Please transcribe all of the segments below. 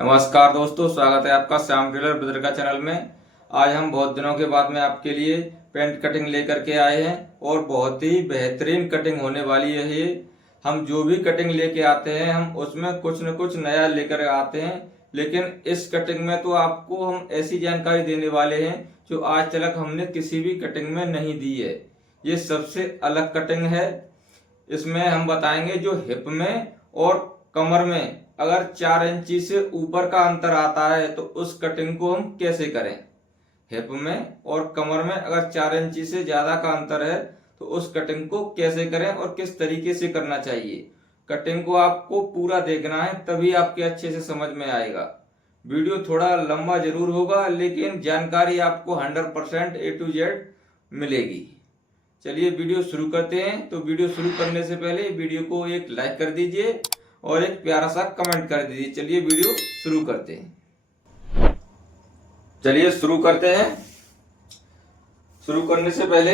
नमस्कार दोस्तों, स्वागत है आपका श्याम टेलर ब्रदर का चैनल में। आज हम बहुत दिनों के बाद में आपके लिए पेंट कटिंग लेकर के आए हैं और बहुत ही बेहतरीन कटिंग होने वाली है ये। हम जो भी कटिंग लेके आते हैं हम उसमें कुछ न कुछ नया लेकर आते हैं, लेकिन इस कटिंग में तो आपको हम ऐसी जानकारी देने वाले हैं जो आज तक हमने किसी भी कटिंग में नहीं दी है। ये सबसे अलग कटिंग है। इसमें हम बताएंगे जो हिप में और कमर में अगर 4 इंची से ऊपर का अंतर आता है तो उस कटिंग को हम कैसे करें। हिप में और कमर में अगर 4 इंची से ज्यादा का अंतर है तो उस कटिंग को कैसे करें और किस तरीके से करना चाहिए। कटिंग को आपको पूरा देखना है, तभी आपके अच्छे से समझ में आएगा। वीडियो थोड़ा लंबा जरूर होगा लेकिन जानकारी आपको 100% A to Z मिलेगी। चलिए वीडियो शुरू करते हैं। तो वीडियो शुरू करने से पहले वीडियो को एक लाइक कर दीजिए और एक प्यारा सा कमेंट कर दीजिए। चलिए वीडियो शुरू करते हैं। चलिए शुरू करते हैं। शुरू करने से पहले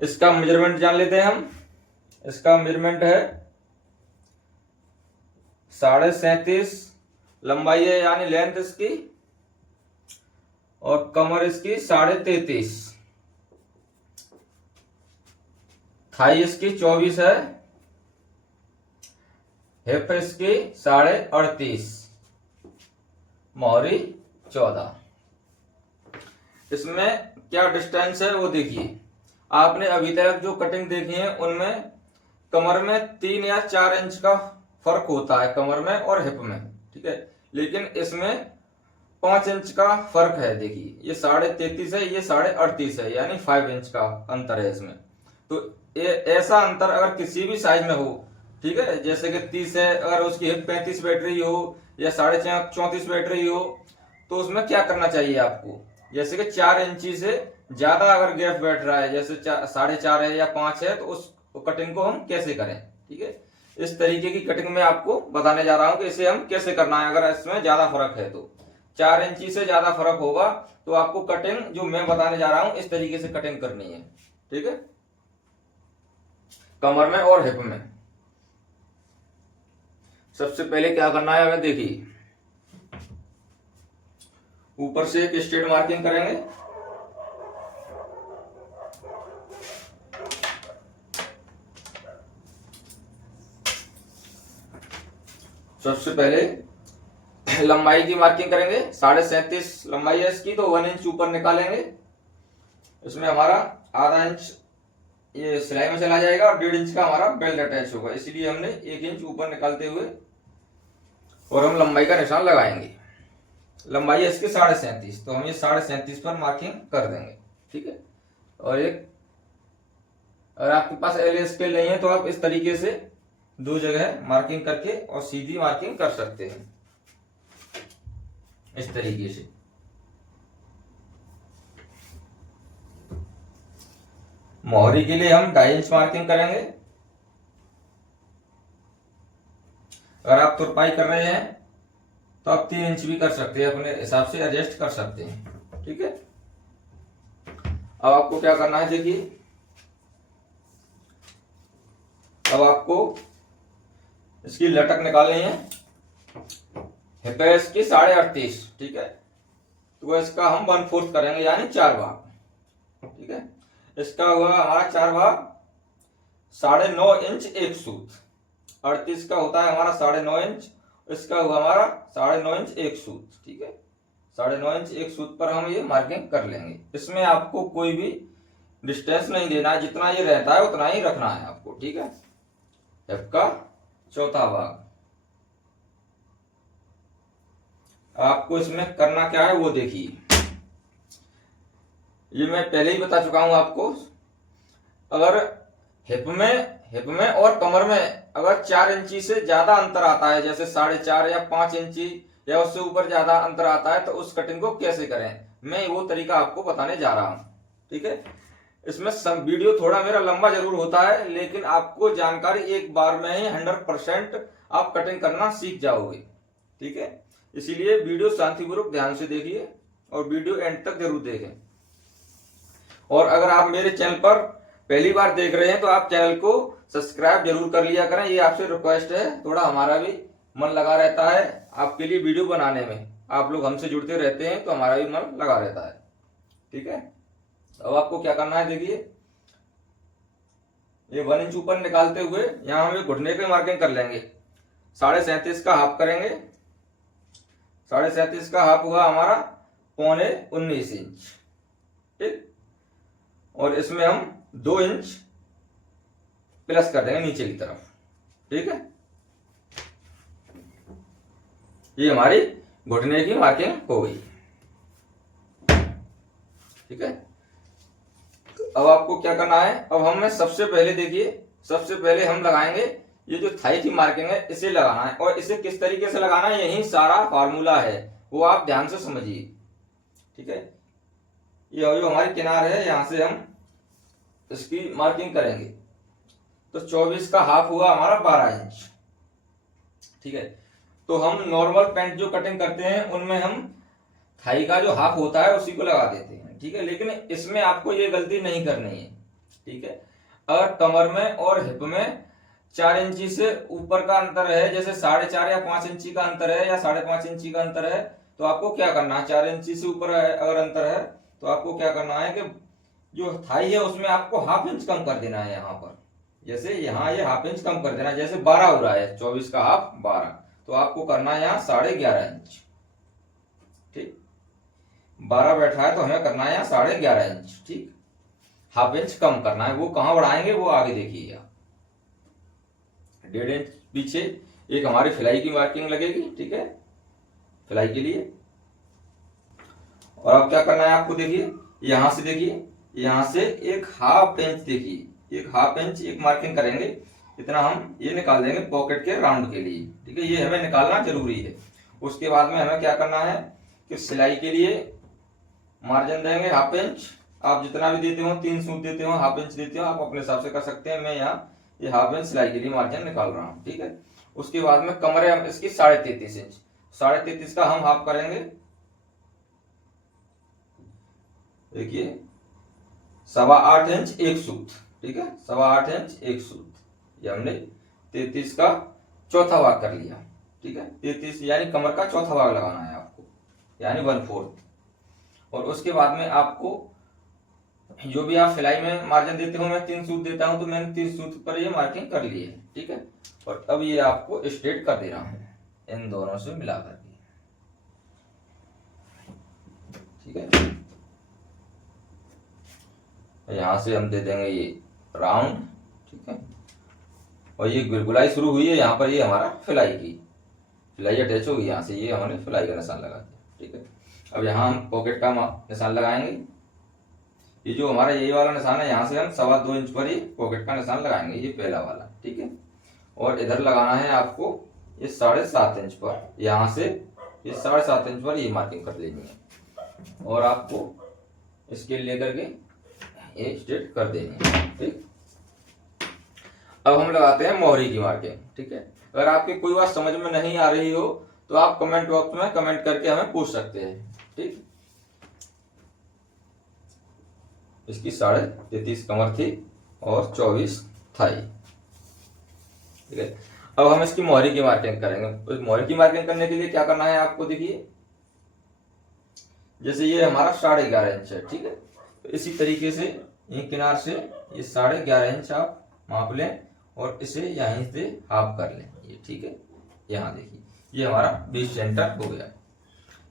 इसका मेजरमेंट जान लेते हैं हम। इसका मेजरमेंट है 37.5 लंबाई है, यानी लेंथ इसकी, और कमर इसकी 33.5, थाई इसकी 24 है, हिप इसकी 38.5, मोहरी 14। इसमें क्या डिस्टेंस है वो देखिए। आपने अभी तक जो कटिंग देखी है उनमें कमर में 3 या 4 इंच का फर्क होता है, कमर में और हिप में, ठीक है। लेकिन इसमें 5 इंच का फर्क है। देखिए ये 33.5 है, ये 38.5 है, यानी 5 इंच का अंतर है इसमें। तो ऐसा अंतर अगर किसी भी साइज में हो, ठीक है, जैसे कि 30 है, अगर उसकी हिप 35 बैठ रही हो या 34.5 बैठ रही हो, तो उसमें क्या करना चाहिए आपको। जैसे कि 4 इंची से ज्यादा अगर गैप बैठ रहा है, जैसे 4.5 है या 5 है, तो उस कटिंग को हम कैसे करें, ठीक है। इस तरीके की कटिंग में आपको बताने जा रहा हूं कि इसे हम कैसे करना है। अगर इसमें ज्यादा फर्क है तो 4 इंची से ज्यादा फर्क होगा तो आपको कटिंग जो मैं बताने जा रहा हूं इस तरीके से कटिंग करनी है, ठीक है, कमर में और हिप में। सबसे पहले क्या करना है हमें, देखिए ऊपर से एक स्ट्रेट मार्किंग करेंगे। सबसे पहले लंबाई की मार्किंग करेंगे। 37.5 लंबाई है इसकी, तो 1 इंच ऊपर निकालेंगे। इसमें हमारा आधा इंच ये सिलाई में चला जाएगा और 1.5 इंच का हमारा बेल्ट अटैच होगा, इसलिए हमने 1 इंच ऊपर निकालते हुए और हम लंबाई का निशान लगाएंगे। लंबाई है इसकी 37.5, तो हम ये 37.5 पर मार्किंग कर देंगे, ठीक है। और एक अगर आपके पास एल स्केल नहीं है तो आप इस तरीके से 2 जगह मार्किंग करके और सीधी मार्किंग कर सकते हैं, इस तरीके से। मोहरी के लिए हम 2.5 इंच मार्किंग करेंगे। अगर आप तुरपाई कर रहे हैं तो आप 3 इंच भी कर सकते हैं, अपने हिसाब से एडजस्ट कर सकते हैं, ठीक है। अब आपको क्या करना है, देखिए अब आपको इसकी लटक निकालनी है। हिप है इसकी 38.5, ठीक है, तो इसका हम 1/4 करेंगे, यानी 4 भाग, ठीक है। इसका हुआ हमारा 4 भाग 9.5 इंच एक सूत। 38 का होता है हमारा 9.5 इंच, इसका हुआ हमारा 9.5 इंच एक सूत, ठीक है। 9.5 इंच एक सूत पर हम ये मार्किंग कर लेंगे। इसमें आपको कोई भी डिस्टेंस नहीं देना है, जितना ये रहता है उतना ही रखना है आपको, ठीक है। हिप का चौथा भाग। आपको इसमें करना क्या है वो देखिए। ये मैं पहले ही बता चुका हूं आपको। अगर हिप में और कमर में अगर 4 इंची से ज्यादा अंतर आता है, जैसे 4.5 या 5 इंची या उससे ऊपर ज्यादा अंतर आता है, तो उस कटिंग को कैसे करें, मैं वो तरीका आपको बताने जा रहा हूं, ठीक है। इसमें सब वीडियो थोड़ा मेरा लंबा जरूर होता है, लेकिन आपको जानकारी एक बार में ही 100% आप कटिंग करना सीख जाओगे, ठीक है। इसीलिए वीडियो शांतिपूर्वक ध्यान से देखिए और वीडियो एंड तक जरूर देखें। और अगर आप मेरे चैनल पर पहली बार देख रहे हैं तो आप चैनल को सब्सक्राइब जरूर कर लिया करें, ये आपसे रिक्वेस्ट है। थोड़ा हमारा भी मन लगा रहता है आपके लिए वीडियो बनाने में। आप लोग हमसे जुड़ते रहते हैं तो हमारा भी मन लगा रहता है। ठीक है, अब आपको क्या करना है, देखिए ये 1 इंच ऊपर निकालते हुए यहाँ हम घुटने पे मार्किंग कर लेंगे। 37.5 का हाफ करेंगे। 37.5 का हाफ हुआ हमारा 19.25 इंच। ठीक, और इसमें हम 2 इंच प्लस कर देंगे नीचे की तरफ। ठीक है, ये हमारी घुटने की मार्किंग हो गई। ठीक है, अब आपको क्या करना है, अब हमें सबसे पहले देखिए, सबसे पहले हम लगाएंगे ये जो थाई की मार्किंग है इसे लगाना है। और इसे किस तरीके से लगाना है, यही सारा फार्मूला है, वो आप ध्यान से समझिए। ठीक है, ये जो हमारी किनार है यहां से हम इसकी मार्किंग करेंगे। तो 24 का हाफ हुआ हमारा 12 इंच। ठीक है, तो हम नॉर्मल पैंट जो कटिंग करते हैं उनमें हम थाई का जो हाफ होता है उसी को लगा देते हैं। ठीक है, लेकिन इसमें आपको ये गलती नहीं करनी है। ठीक है, अगर कमर में और हिप में 4 इंची से ऊपर का अंतर है, जैसे 4.5 या 5 इंची का अंतर है या 5.5 इंची का अंतर है, तो आपको क्या करना है, 4 इंची से ऊपर अगर अंतर है तो आपको क्या करना है कि जो थाई है उसमें आपको हाफ इंच कम कर देना है। यहाँ पर जैसे यहाँ ये हाफ इंच कम कर देना है, जैसे 12 हो रहा है, 24 का हाफ 12, तो आपको करना है यहाँ 11.5 इंच। ठीक, 12 बैठा है तो हमें करना है यहाँ 11.5 इंच। ठीक, हाफ इंच कम करना है। वो कहां बढ़ाएंगे वो आगे देखिएगा। 1.5 इंच पीछे एक हमारी फिलाई की मार्किंग लगेगी। ठीक है, फिलाई के लिए। और अब क्या करना है आपको, देखिए यहां से, देखिए यहां से एक हाफ इंच, देखिए एक हाफ इंच एक मार्किंग करेंगे, इतना हम ये निकाल देंगे पॉकेट के राउंड के लिए। ठीक है, ये हमें निकालना जरूरी है। उसके बाद में हमें क्या करना है कि सिलाई के लिए मार्जिन देंगे हाफ इंच। आप जितना भी देते हो, 3 सूट देते हो, हाफ इंच देते हो, आप अपने हिसाब से कर सकते हैं। मैं यहाँ ये हाफ इंच सिलाई के लिए मार्जिन निकाल रहा हूँ। ठीक है, उसके बाद में कमर है इसकी 33.5 इंच। 33.5 का हम हाफ करेंगे। देखिए 8.25 इंच एक सूत। ठीक है, 8.25 इंच एक सूत, ये हमने 33 का चौथा भाग कर लिया। ठीक है, 33 यानी कमर का चौथा भाग लगाना है आपको, यानी 1/4। और उसके बाद में आपको जो भी आप सिलाई में मार्जिन देते हो, मैं 3 सूत देता हूं तो मैंने 3 सूत पर ये मार्किंग कर ली है। ठीक है, और अब ये आपको स्ट्रेट कर दे रहा हूं इन दोनों से मिला करके। ठीक है, यहां से हम दे देंगे ये राउंड। ठीक है, और ये गुलगुलाई शुरू हुई है यहाँ पर, ये हमारा फिलाई की फिलाई अटैच होगी यहाँ से, ये हमने फिलाई का निशान लगा दिया। ठीक है, अब यहाँ हम पॉकेट का निशान लगाएंगे। ये जो हमारा यही वाला निशान है, यहाँ से हम 2.25 इंच पर ही पॉकेट का निशान लगाएंगे, ये पहला वाला। ठीक है, और इधर लगाना है आपको ये 7.5 इंच पर, यहाँ से ये 7.5 इंच पर ये मार्किंग कर लेनी है। और आपको इसके लेकर के ये स्ट्रेट कर देनी है। ठीक, अब हम लगाते हैं मोहरी की मार्किंग। ठीक है, अगर आपकी कोई बात समझ में नहीं आ रही हो तो आप कमेंट बॉक्स में कमेंट करके हमें पूछ सकते हैं। ठीक, इसकी 33.5 कमर थी और 24 थाई। ठीक है, अब हम इसकी मोहरी की मार्किंग करेंगे। मोहरी की मार्किंग करने के लिए क्या करना है आपको, देखिए जैसे ये हमारा 11.5 इंच है। ठीक है, तो इसी तरीके से ये किनार से ये 11.5 इंच आप माप लें और इसे यहीं से हाफ कर लें ये। ठीक है, यहाँ देखिए ये हमारा 20 सेंटर हो गया।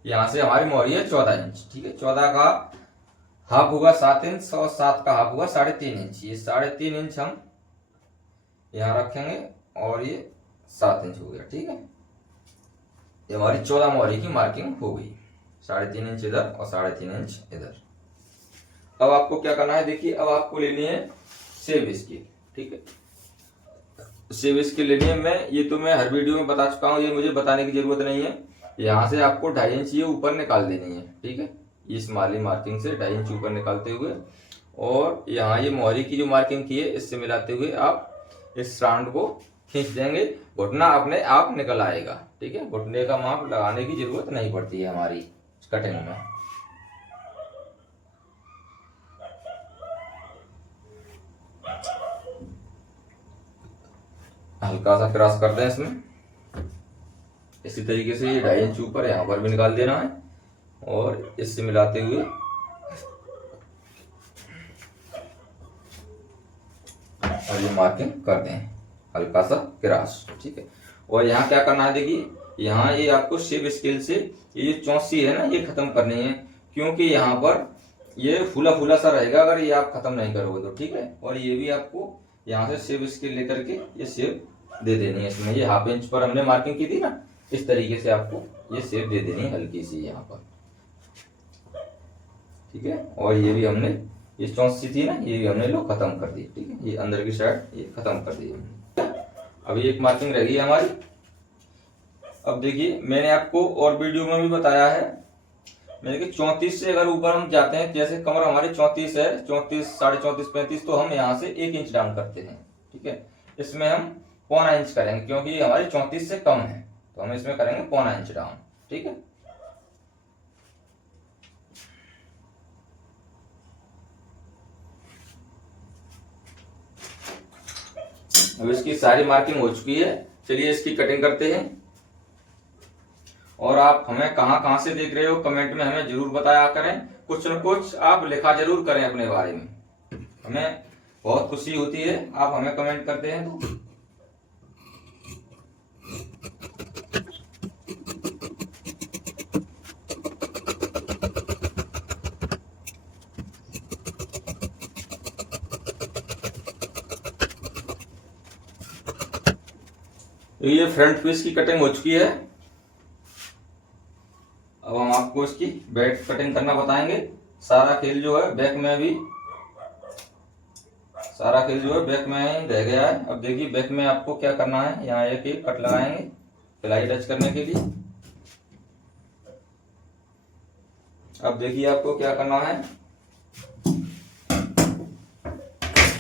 यहाँ से हमारी मोहरी है 14 इंच। ठीक है, 14 का हाफ होगा 7 इंच और 7 का हाफ होगा 3.5 इंच। ये 3.5 इंच हम यहाँ रखेंगे और ये 7 इंच हो गया। ठीक है, ये हमारी 14 मोहरी की मार्किंग हो गई। 3.5 इंच इधर और 3.5 इंच इधर। अब आपको क्या करना है, देखिए अब आपको लेनी है सेव स्केल। ठीक है, सेव स्केल लेनी है। मैं हर वीडियो में बता चुका हूँ, ये मुझे बताने की जरूरत नहीं है। यहाँ से आपको 2.5 इंच ये ऊपर निकाल देनी है। ठीक है, इस माली मार्किंग से 2.5 इंच ऊपर निकालते हुए और यहाँ ये मोहरी की जो मार्किंग की है इससे मिलाते हुए आप इस राउंड को खींच देंगे। घुटना अपने आप निकल आएगा। ठीक है, घुटने का माप लगाने की जरूरत नहीं पड़ती है हमारी कटिंग में। हल्का सा क्रॉस कर दें इसमें। इसी तरीके से ये 2.5 इंच ऊपर यहाँ पर भी निकाल देना है और इससे मिलाते हुए और ये मार्किंग कर दें हल्का सा क्रॉस, ठीक है। और यहाँ क्या करना है, देखिए यहाँ ये आपको शेप स्केल से ये चौंसी है ना, ये खत्म करनी है, क्योंकि यहाँ पर ये फूला फूला सा रहेगा अगर ये आप खत्म नहीं करोगे तो, ठीक है। और ये भी आपको यहाँ से शेप स्केल लेकर के ये शेप दे देनी है इसमें। ये 1/2 इंच पर हमने मार्किंग की थी ना, इस तरीके से आपको ये शेप दे देनी है हल्की सी यहाँ पर, ठीक है। और ये भी हमने ये चौंसी थी ना, ये भी हमने लोग खत्म कर दी, ठीक है। ये अंदर की साइड ये खत्म कर दी हमने। अभी एक मार्किंग रह गई हमारी। अब देखिए मैंने आपको और वीडियो में भी बताया है, मैंने कि 34 से अगर ऊपर हम जाते हैं, जैसे कमर हमारी 34 है, 34, 34.5, 35, तो हम यहाँ से 1 इंच डाउन करते हैं, ठीक है। इसमें हम 0.25 इंच करेंगे क्योंकि ये हमारी 34 से कम है, तो हम इसमें करेंगे 0.25 इंच डाउन, ठीक है। अब इसकी सारी मार्किंग हो चुकी है, चलिए इसकी कटिंग करते हैं। और आप हमें कहां कहां से देख रहे हो कमेंट में हमें जरूर बताया करें, कुछ न कुछ आप लिखा जरूर करें अपने बारे में, हमें बहुत खुशी होती है आप हमें कमेंट करते हैं तो। ये फ्रंट पीस की कटिंग हो चुकी है। अब हम आपको इसकी बैक कटिंग करना बताएंगे। सारा खेल जो है बैक में भी, सारा खेल जो है बैक में ही रह गया है। अब देखिए बैक में आपको क्या करना है, यहाँ एक कट लगाएंगे सिलाई टच करने के लिए। अब देखिए आपको क्या करना है,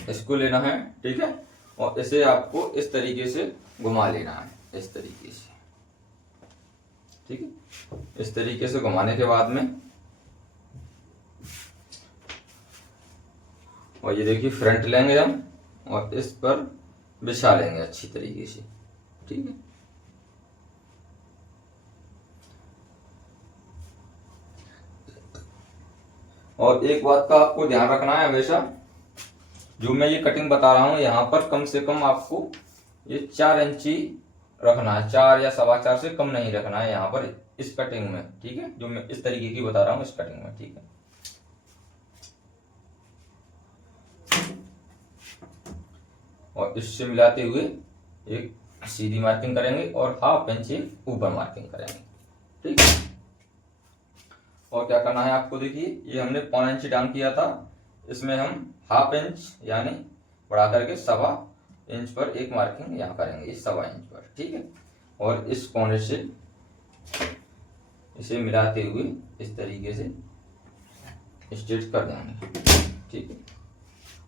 इसको लेना है, ठीक है। और इसे आपको इस तरीके से घुमा लेना है, इस तरीके से, ठीक है। इस तरीके से घुमाने के बाद में और ये देखिए फ्रंट लेंगे हम और इस पर बिछा लेंगे अच्छी तरीके से, ठीक है। और एक बात का आपको ध्यान रखना है हमेशा, जो मैं ये कटिंग बता रहा हूं यहाँ पर कम से कम आपको ये 4 इंची रखना है, 4 या 4.25 से कम नहीं रखना है यहाँ पर इस कटिंग में, ठीक है। जो मैं इस तरीके की बता रहा हूँ इस कटिंग में, ठीक है। और इससे मिलाते हुए एक सीधी मार्किंग करेंगे और 1/2 इंच ऊपर मार्किंग करेंगे, ठीक है। और क्या करना है आपको, देखिए ये हमने 0.25 इंच डाउन किया था, इसमें हम 1/2 इंच यानी बढ़ा करके 1.25 इंच पर एक मार्किंग यहाँ करेंगे, इस 1.25 इंच पर, ठीक है। और इस कोने से इसे मिलाते हुए इस तरीके से स्ट्रेच कर देंगे, ठीक है।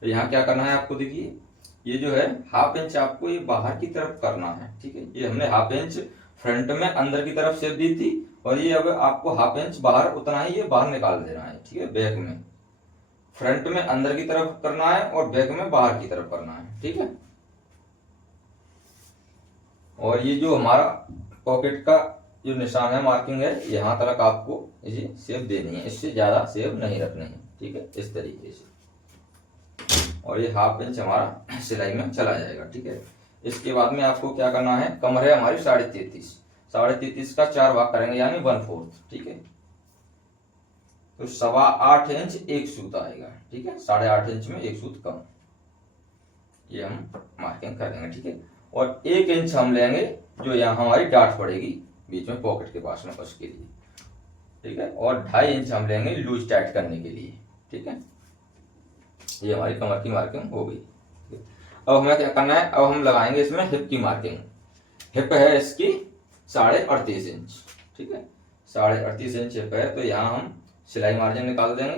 तो यहाँ क्या करना है आपको, देखिए ये जो है 1/2 इंच आपको ये बाहर की तरफ करना है, ठीक है। ये हमने 1/2 इंच फ्रंट में अंदर की तरफ शेप दी थी और ये अब आपको 1/2 इंच बाहर उतना ही ये बाहर निकाल देना है, ठीक है। बैक में फ्रंट में अंदर की तरफ करना है और बैक में बाहर की तरफ करना है, ठीक है। और ये जो हमारा पॉकेट का जो निशान है, मार्किंग है, यहाँ तक आपको इसे शेप देनी है, इससे ज्यादा शेप नहीं रखनी है, ठीक है, इस तरीके से। और ये 1/2 इंच हमारा सिलाई में चला जाएगा, ठीक है। इसके बाद में आपको क्या करना है, कमर है हमारी 33.5, 33.5 का 4 भाग करेंगे यानी 1/4, ठीक है। तो 8.25 इंच एक सूत आएगा, ठीक है। 8.5 इंच में एक सूत कम, ये हम मार्किंग कर देंगे, ठीक है। और 1 इंच हम लेंगे जो यहाँ हमारी डाट पड़ेगी बीच में पॉकेट के पास में, उसके लिए, ठीक है। और 2.5 इंच हम लेंगे लूज टाइट करने के लिए, ठीक है। ये हमारी कमर की मार्किंग हो गई। अब हमें क्या करना है, अब हम लगाएंगे इसमें हिप की मार्किंग। हिप है इसकी 38.5 इंच, ठीक है। 38.5 इंच हिप है, तो यहाँ हम सिलाई मार्जिन निकाल देंगे,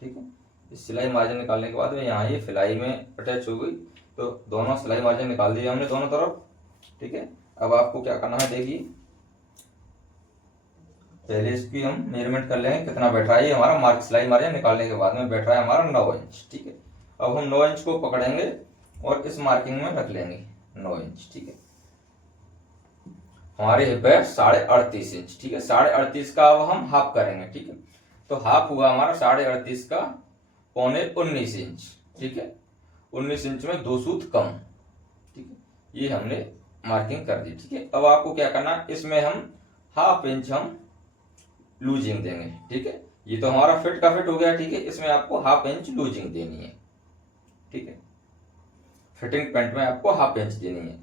ठीक है। इस सिलाई मार्जिन निकालने के बाद में यहाँ ये सिलाई में अटैच हो गई, तो दोनों सिलाई मार्जिन निकाल दिए हमने दोनों तरफ, ठीक है। अब आपको क्या करना है, देखिए पहले इसकी हम मेजरमेंट कर लेंगे कितना बैठ रहा है। ये हमारा मार्क सिलाई मार्जिन निकालने के बाद में बैठ रहा है हमारा 9 इंच, ठीक है। अब हम 9 इंच को पकड़ेंगे और इस मार्किंग में रख लेंगे 9 इंच, ठीक है। हमारे हिप है 38.5 इंच, ठीक है। 38.5 का अब हम हाफ करेंगे, ठीक है। तो हाफ हुआ हमारा 38.5 का 19.25 इंच, ठीक है। 19 इंच में 2 सूत कम, ठीक है। ये हमने मार्किंग कर दी, ठीक है। अब आपको क्या करना है, इसमें हम हाफ इंच हम लूजिंग देंगे, ठीक है। ये तो हमारा फिट का फिट हो गया, ठीक है। इसमें आपको हाफ इंच लूजिंग देनी है, ठीक है। फिटिंग पैंट में आपको हाफ इंच देनी है,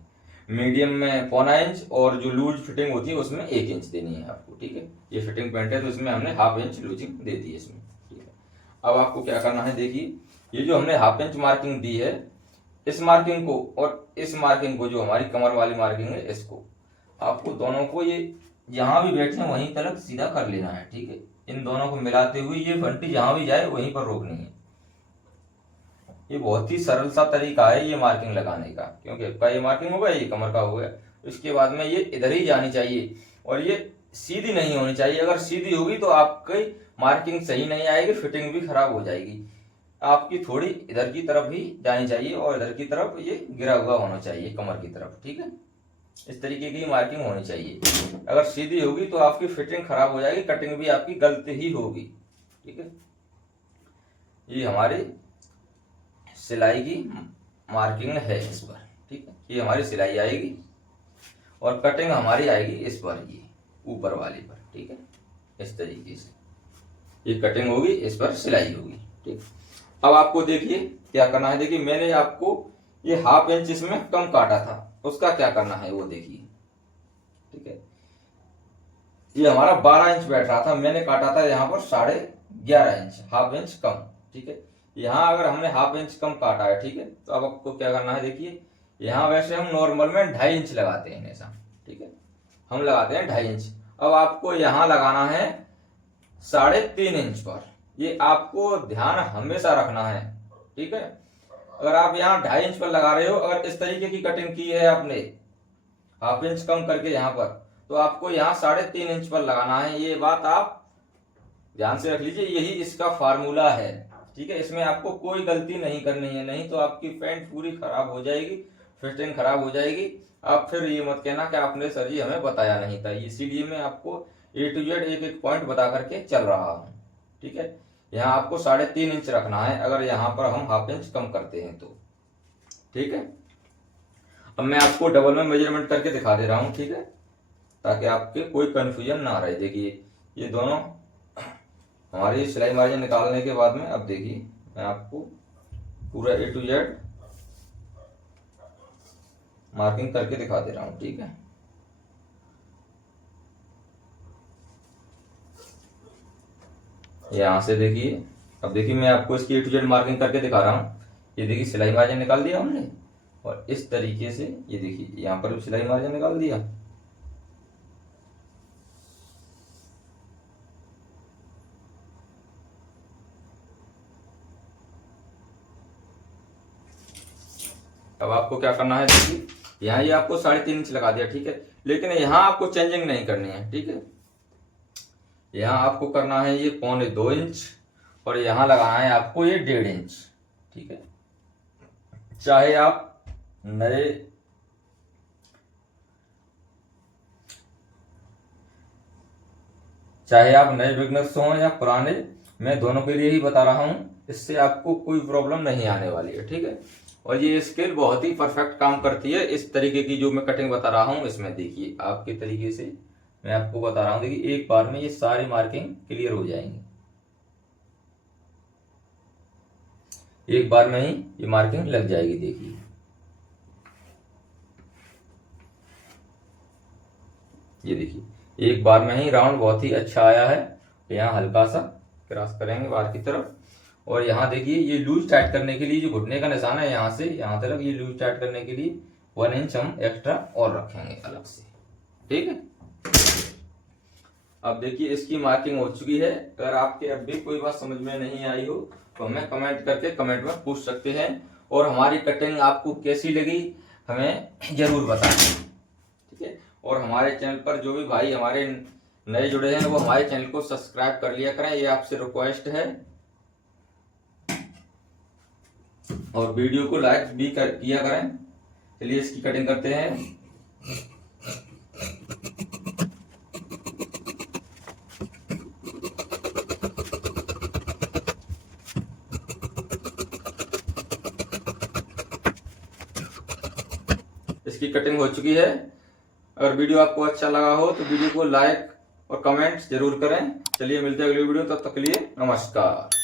मीडियम में 1.25 इंच और जो लूज फिटिंग होती है उसमें 1 इंच देनी है आपको, ठीक है। ये फिटिंग पैंट है तो इसमें हमने हाफ इंच लूजिंग दे दी है इसमें, ठीक है। अब आपको क्या करना है, देखिए ये जो हमने हाफ इंच मार्किंग दी है, इस मार्किंग को और इस मार्किंग को, जो हमारी कमर वाली मार्किंग है, इसको आपको दोनों को ये जहां भी बैठे हैं वहीं तक सीधा कर लेना है, ठीक है। इन दोनों को मिलाते हुए ये फंटी जहां भी जाए वहीं पर रोकनी है। ये बहुत ही सरल सा तरीका है ये मार्किंग लगाने का, क्योंकि आपका ये मार्किंग हो गया, ये कमर का हो गया, इसके बाद में ये इधर ही जानी चाहिए और ये सीधी नहीं होनी चाहिए। अगर सीधी होगी तो आपकी मार्किंग सही नहीं आएगी, फिटिंग भी खराब हो जाएगी। आपकी थोड़ी इधर की तरफ भी जानी चाहिए और इधर की तरफ ये गिरा हुआ होना चाहिए कमर की तरफ, ठीक है। इस तरीके की मार्किंग होनी चाहिए। अगर सीधी होगी तो आपकी फिटिंग खराब हो जाएगी, कटिंग भी आपकी गलत ही होगी, ठीक है। ये हमारी सिलाई की मार्किंग है इस पर, ठीक है। ये हमारी सिलाई आएगी और कटिंग हमारी आएगी इस पर, ये ऊपर वाली पर, ठीक है। इस तरीके से ये कटिंग होगी, इस पर सिलाई होगी, ठीक। अब आपको देखिए क्या करना है, देखिए मैंने आपको ये हाफ इंच इसमें कम काटा था, उसका क्या करना है वो देखिए, ठीक है। ये हमारा 12 इंच बैठ रहा था, मैंने काटा था यहाँ पर 11.5 इंच, हाफ इंच कम, ठीक है। यहाँ अगर हमने हाफ इंच कम काटा है, ठीक है, तो अब आपको क्या करना है, देखिए यहाँ वैसे हम नॉर्मल में 2.5 इंच लगाते हैं ऐसा, ठीक है, हम लगाते हैं 2.5 इंच। अब आपको यहाँ लगाना है 3.5 इंच पर, ये आपको ध्यान हमेशा रखना है, ठीक है। अगर आप यहाँ 2.5 इंच पर लगा रहे हो, अगर इस तरीके की कटिंग की है आपने हाफ इंच कम करके यहाँ पर, तो आपको यहाँ 3.5 इंच पर लगाना है। ये बात आप ध्यान से रख लीजिए, यही इसका फार्मूला है, ठीक है। इसमें आपको कोई गलती नहीं करनी है, नहीं तो आपकी पैंट पूरी खराब हो जाएगी, फिटिंग खराब हो जाएगी। आप फिर ये मत कहना कि आपने सर जी हमें बताया नहीं था, इसीलिए मैं आपको A to Z एक एक पॉइंट बता करके चल रहा हूँ, ठीक है। यहाँ आपको 3.5 इंच रखना है अगर यहाँ पर हम हाफ इंच कम करते हैं तो, ठीक है। अब मैं आपको डबल में मेजरमेंट करके दिखा दे रहा हूँ, ठीक है, ताकि आपके कोई कंफ्यूजन ना रहे। देखिए ये दोनों हमारी सिलाई मार्जिन निकालने के बाद में, अब देखिए मैं आपको पूरा A to Z मार्किंग करके दिखा दे रहा हूँ, ठीक है। यहाँ से देखिए, अब देखिए मैं आपको इसकी A to Z मार्किंग करके दिखा रहा हूँ। ये देखिए सिलाई मार्जिन निकाल दिया हमने, और इस तरीके से ये देखिए यहाँ पर भी सिलाई मार्जिन निकाल दिया। अब आपको क्या करना है, देखिए यहाँ ये आपको 3.5 इंच लगा दिया, ठीक है, लेकिन यहाँ आपको चेंजिंग नहीं करनी है, ठीक है। यहाँ आपको करना है ये 1.25 इंच और यहाँ लगाना है आपको ये 1.5 इंच, ठीक है। चाहे आप नए बिगनर्स हों या पुराने, मैं दोनों के लिए ही बता रहा हूं, इससे आपको कोई प्रॉब्लम नहीं आने वाली है, ठीक है। और ये स्केल बहुत ही परफेक्ट काम करती है। इस तरीके की जो मैं कटिंग बता रहा हूं, इसमें देखिए आपके तरीके से मैं आपको बता रहा हूं, देखिए एक बार में ये सारी मार्किंग क्लियर हो जाएंगी, एक बार में ही ये मार्किंग लग जाएगी। देखिए ये देखिए एक बार में ही राउंड बहुत ही अच्छा आया है। यहाँ हल्का सा क्रॉस करेंगे बाहर की तरफ, और यहाँ देखिए ये लूज टाइट करने के लिए जो घुटने का निशान है यहाँ से यहाँ तक, ये लूज टाइट करने के लिए 1 इंच हम एक्स्ट्रा और रखेंगे अलग से, ठीक है। अब देखिए इसकी मार्किंग हो चुकी है। अगर आपके अब भी कोई बात समझ में नहीं आई हो तो हमें कमेंट करके कमेंट में पूछ सकते हैं, और हमारी कटिंग आपको कैसी लगी हमें जरूर बताएं, ठीक है। और हमारे चैनल पर जो भी भाई हमारे नए जुड़े हैं वो हमारे चैनल को सब्सक्राइब कर लिया करें, ये आपसे रिक्वेस्ट है, और वीडियो को लाइक भी किया करें। चलिए इसकी कटिंग करते हैं। इसकी कटिंग हो चुकी है। अगर वीडियो आपको अच्छा लगा हो तो वीडियो को लाइक और कमेंट जरूर करें। चलिए मिलते हैं अगली वीडियो, तब तक के लिए नमस्कार।